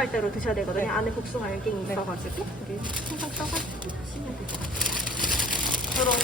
빨대로 드셔야 되거든요. 안에 복숭아 열갱이 있어가지고 여기 살짝 떠가지고 드시면 돼요. 그럼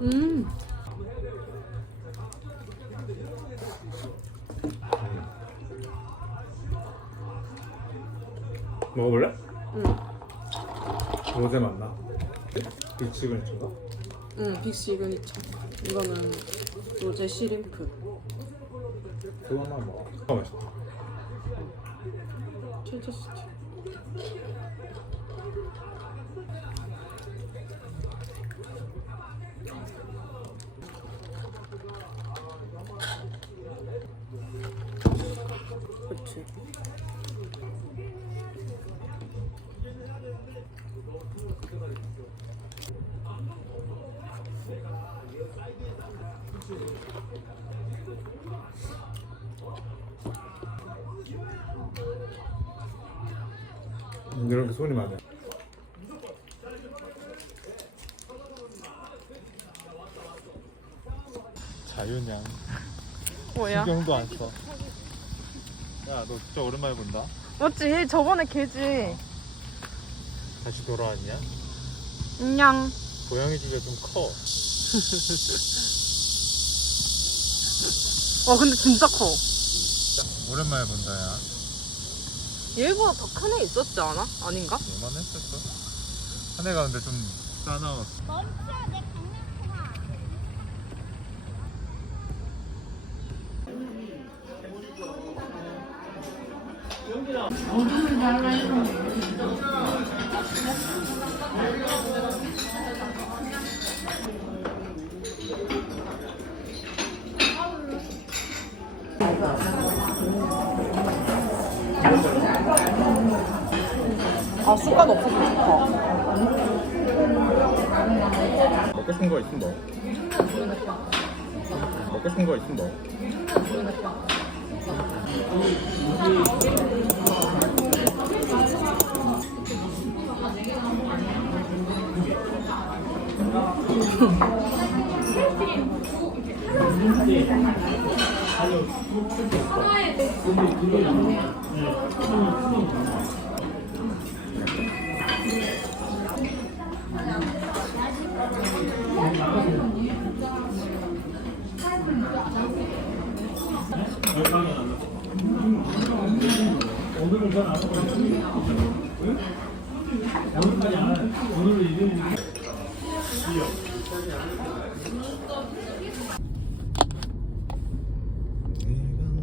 음. 먹어볼래? 응. 로제 맛나? 좋아? 응, 빅 시그니처. 이거는 로제 시림프. 그거 하나 먹어 아 맛있다 치즈 스틱. 이렇게 손이 많아 자유냥 뭐야? 신경도 안 써. 야, 너 진짜 오랜만에 본다. 맞지? 저번에 걔지. 다시 돌아왔냐? 안녕. 고양이 집에 좀 커. 와, 근데 진짜 커. 오랜만에 본다, 야. 얘보다 더 큰 애 있었지 않아? 아닌가? 얼마나 했었어? 한 애가 근데 좀 싸나웠어. 아, 숟가락 없어서 좋다. 먹고 싶은 거 있으면 먹어. 먹고 싶은 거 있으면 먹어.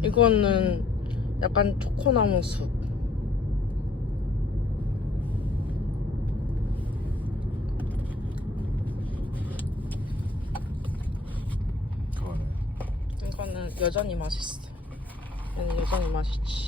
이거는 약간 초코나무 숲. 그거는. 이거는 여전히 맛있어. 얘는 여전히 맛있지.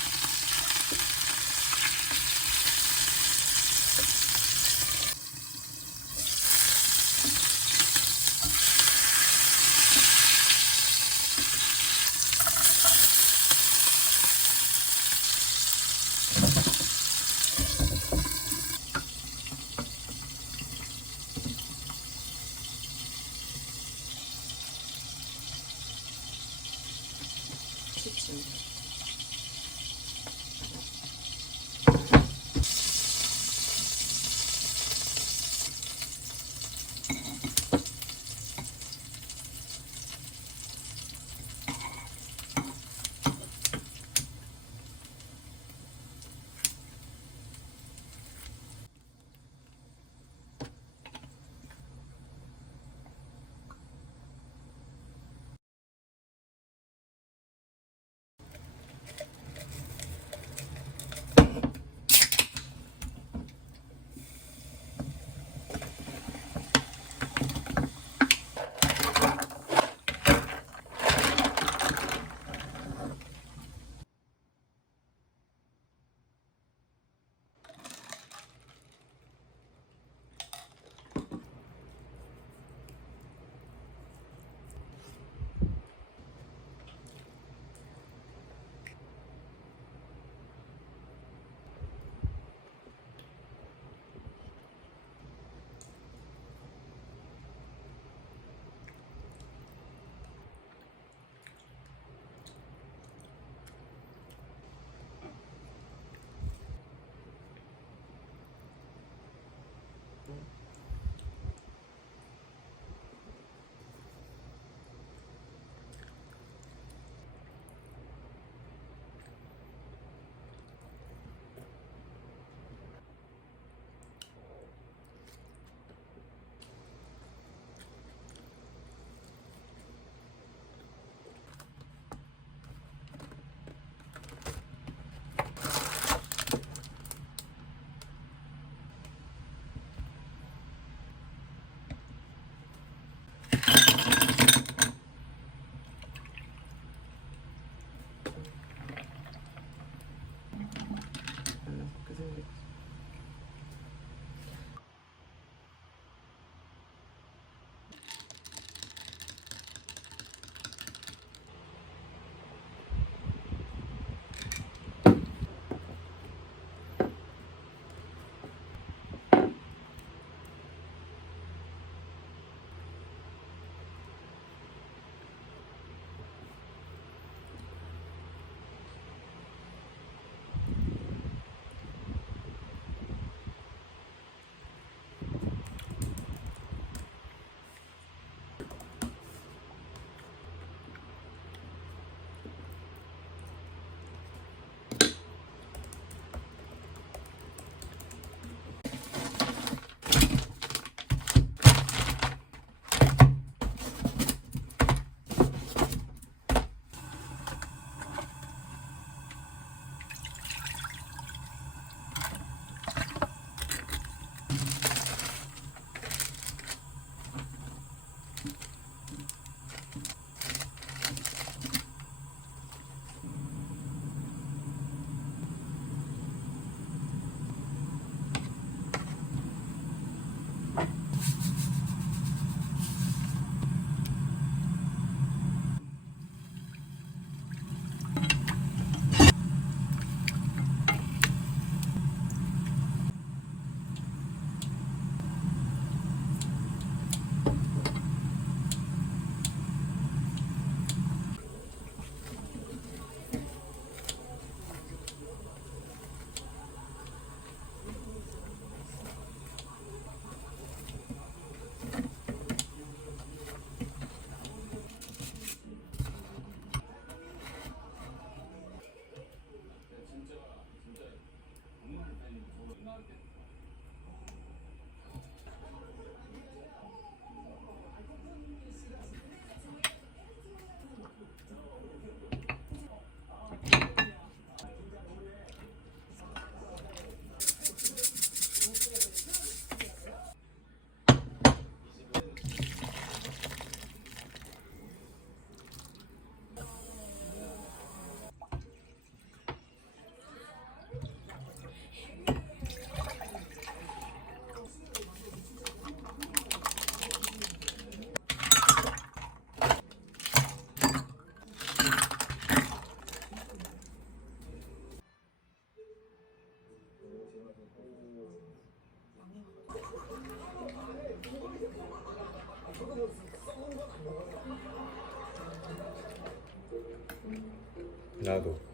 나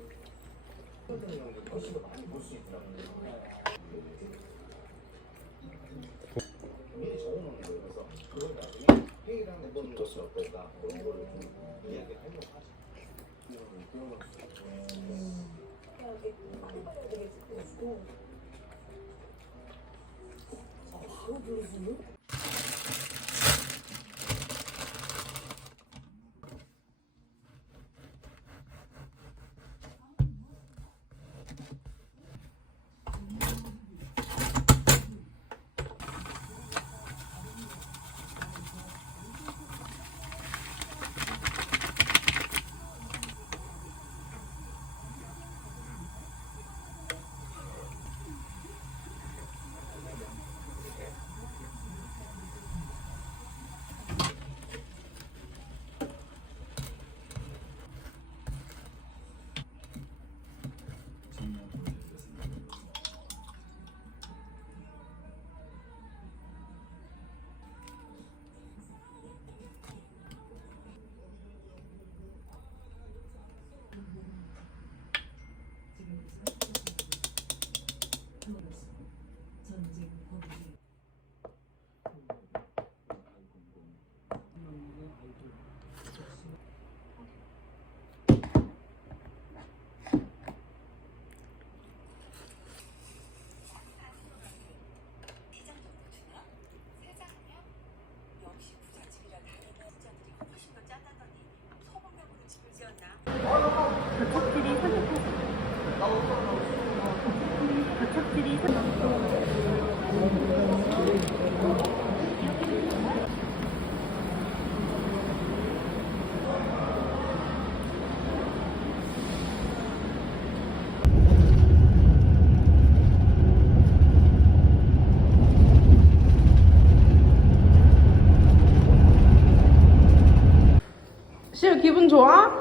기분 좋아?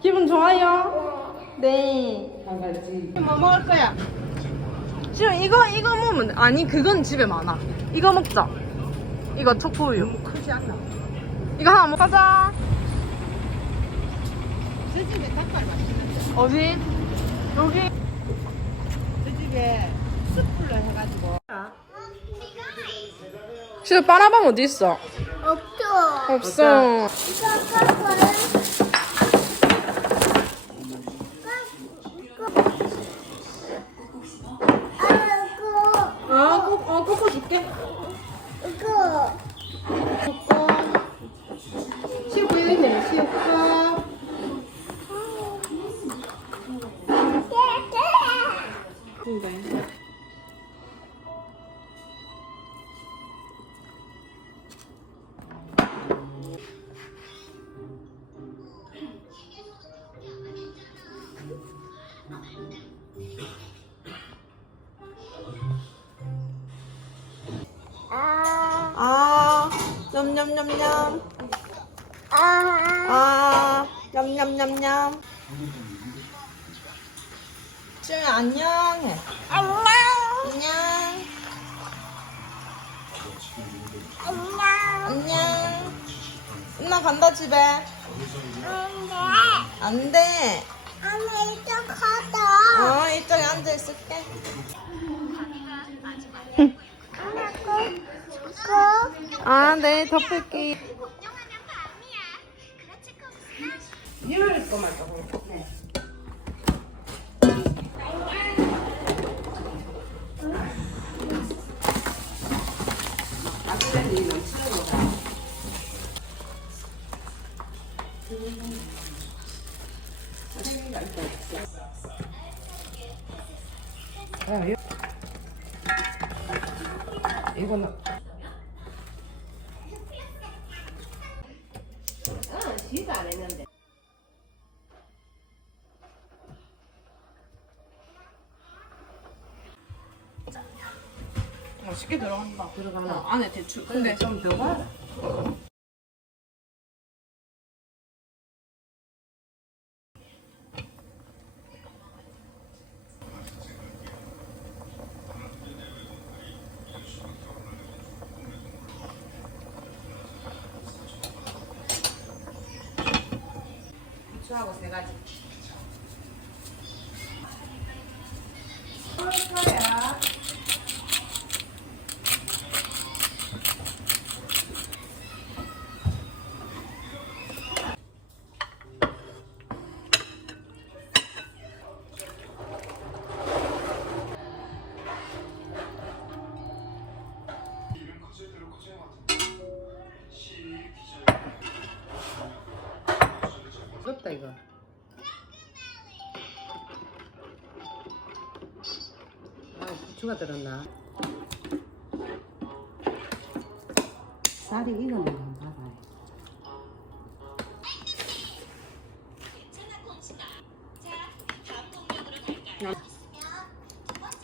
기분 좋아요? 네. 뭐 먹을 거야? 시우 이거 이거 먹으면 돼. 아니 그건 집에 많아. 이거 먹자. 이거 초코우유. 크지 않나? 이거 하나 먹. 가자. 저 집에 닭발 맛있는데 어디? 여기. 저 집에 숯불로 해가지고 시우 빠라방 어디 있어? 없어. 없어. 냠냠냠냠. 쭈야 안녕 해. 엄마, 안녕. 엄마, 안녕. 누나 간다 집에. 안 돼. 안 돼. 엄마, 이쪽 가자. 어, 이쪽에 앉아 있을게. 엄마, 꼭, 꼭. 아, 네, 덮을게. 이럴 거만 조금 이거는 막 들어가면 어, 안에 대추. 근데 좀 들어가. 고추하고 세 가지. 아, 부추가 들었나? 쌀이 익었는가 한번 봐봐요.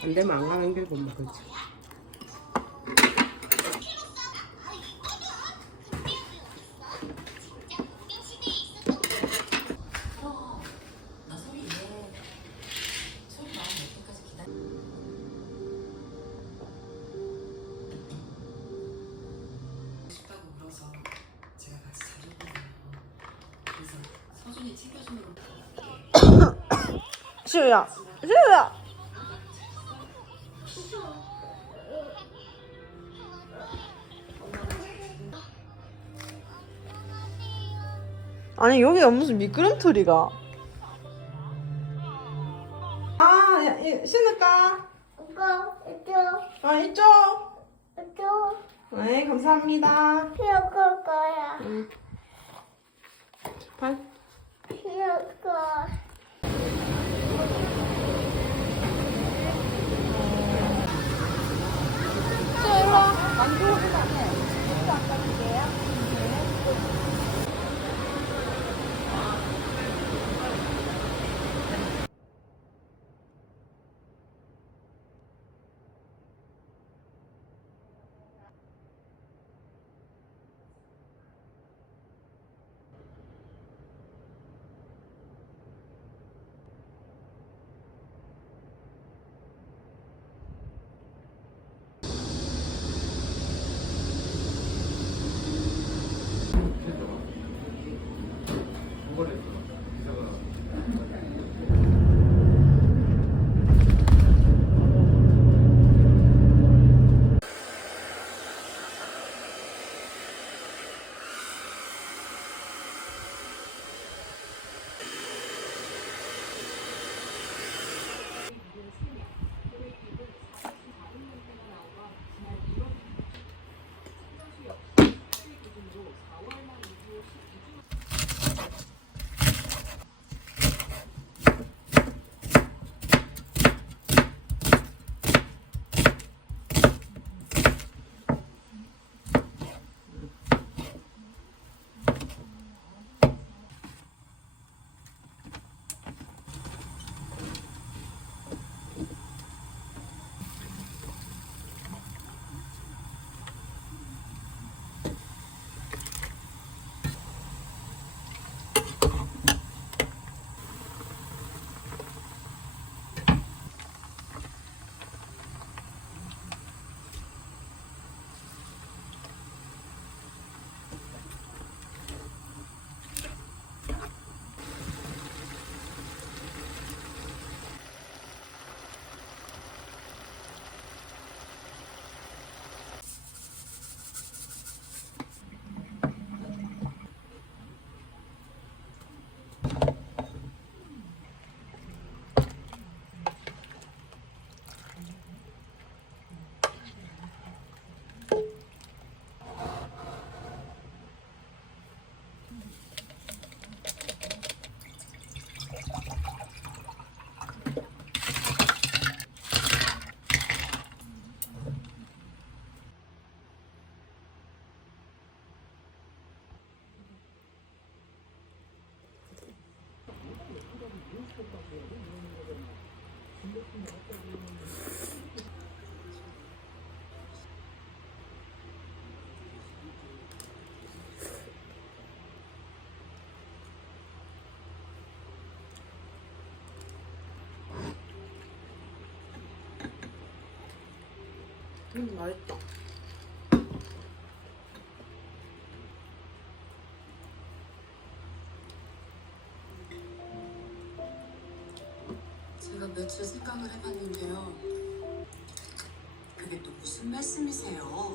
안 되면 안 가는 길고 먹을지. 시우야, 시우야. 아니 여기가 무슨 미끄럼틀이가? 아, 야, 이, 신을까? 이거 이거 아 이쪽. 이거 네, 감사합니다. 이거 거야. 발. 이거 또 일로 와. 음, 맛있다. 제가 며칠 생각을 해봤는데요. 그게 또 무슨 말씀이세요?